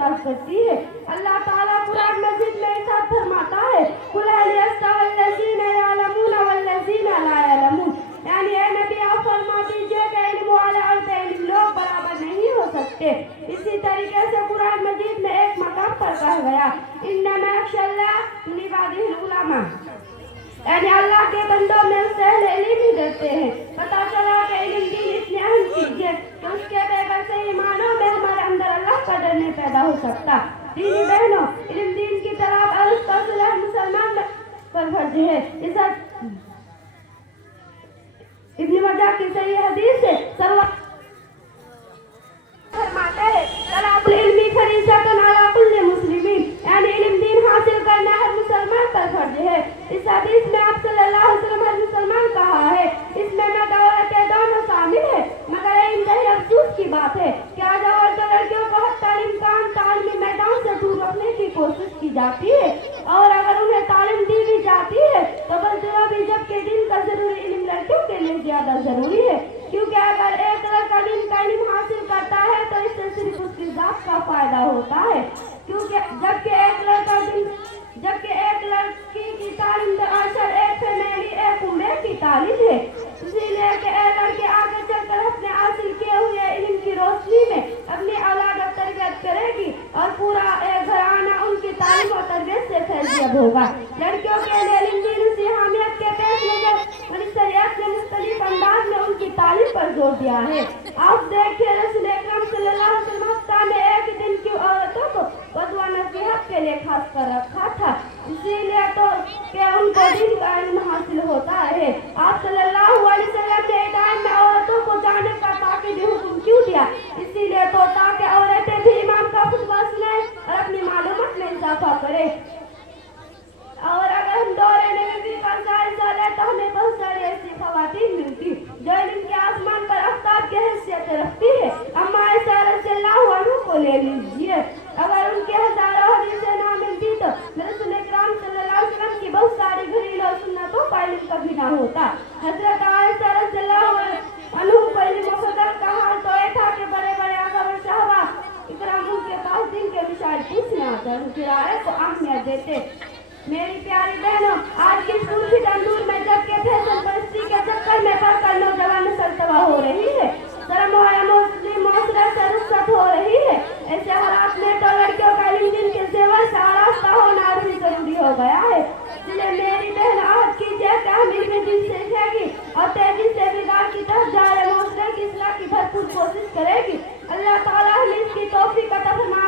गुस्ताख करती है। अल्लाह ताला कुरान मजीद में इरशाद फरमाता है कुल हल यस्तवील्लज़ीना यअलमून वल्लज़ीना ला यअलमून, यानी ए नबी आप फरमा दीजिए कि इल्म वाले और बेइल्म लोग बराबर नहीं हो सकते। इसी तरीके से कुरान मजीद में एक मकाम पर कहा गया इन्नमा यख्शल्लाह मिन इबादिहिल उलमा, यानी अल्लाह के बंदों में से इल्म ही डरते हैं। पता चला कि इल्म दीन इतनी अहम चीज है कि उसके बगैर से ईमानों में हमारे अंदर अल्लाह का डर नहीं पैदा हो सकता। दीनी बहनों, इल्म दीन की तरफ अरुस्तसलाह मुसलमान पर फर्ज है। इब्न मजा की सही हदीस से फरमाता है तलाबुल इल्मी फरीज़तुन अला कुल्ली मुस्लिमीन, यानी इल्म दीन हासिल करना हर मुसलमान पर फर्ज है। इस हदीस में आप सल्लल्लाहु अलैहि वसल्लम हर मुसलमान कहा है, इसमें मर्द और औरतें दोनों शामिल है। मगर इंतहाई अफसोस की बात है कि आज औरतों लड़कियों को हत्ता इम्कान तालीमी मैदान से दूर रखने की कोशिश की जाती है, और अगर उन्हें तालीम दी भी जाती है तो बस भी जबकि दिन का जरूरी इल्म लड़कियों के लिए ज्यादा जरूरी है, क्योंकि अगर एक लड़का दिन का इल्म हासिल करता है तो इससे सिर्फ उसकी जात का फायदा होता है, क्योंकि जबकि एक लड़की की तालीम दरअसल एक फैमिली एक उम्र की तालीम है। इसीलिए कि एक लड़की आगे चलकर अपने हासिल किए हुए इल्म की रोशनी में अपनी औलाद और तरबियत करेगी और पूरा एक घराना उनकी तालीम और तरबियत से फैज़याब होगा। लड़कियों के लिए इल्म दीन उसी अहमियत के पेश नजर शरीयत ने मुख्तलिफ अंदाज में उनकी तालीम पर जोर दिया है। आप देखिए रसूल अकरम सल्लल्लाहु अलैहि वसल्लम हफ्ता में एक दिन की औरतों को वज़्वा नसीहत के लिए खास कर रखा था, इसीलिए तो कि उनको दिन का इल्म हासिल होता है। आप सल्लल्लाहु अलैहि वसल्लम ने टाइम में औरतों को जाने का ताकीद हुक्म क्यों दिया? इसीलिए तो ताकि औरतें भी इमाम का खुतबा सुने और अपनी मालूमात में इजाफा करें। और अगर हम दौरे नबी का जायजा लें तो हमें बहुत सारी ऐसी ख़वातीन मिलती जो इल्म के आसमान पर आफ्ताब की हैसियत रखती है। अम्मा आयशा रज़ियल्लाहु अन्हा को ले लीजिए, अगर उनके हजारों हदीसें ना मिलती तो रसूल अकरम सल्लल्लाहु अलैहि वसल्लम की बहुत सारी घरेलू सुन्नतों का इल्म कभी ना होता। हजरत आयशा रज़ियल्लाहु अन्हा को इल्म फज़ल का हाल तो ये था कि बड़े बड़े आज़म साहबा इकराम उनके पास दिन के विषय पूछने आते उनकी राय को अहमियत देते। मेरी प्यारी बहनों, आज की सूखी तंदूर में जबकि फैशन परिस्थिति के चक्कर में पड़कर नौजवान नस्ल तबाह हो रही है, शर्म मुस्लिम माशरे से रुखसत हो रही है, ऐसे हालात में तो लड़कियों का इल्म दीन के जेवर से आरास्ता होना भी जरूरी हो गया है। इसलिए मेरी बहन आज कीजिए कि हम इल्म दीन सीखेगी और तेजी से बिगाड़ की तरफ जा रहे माशरे की इस्लाह की भरपूर कोशिश करेगी। अल्लाह ताला हमें इसकी तौफीक अता फरमाए।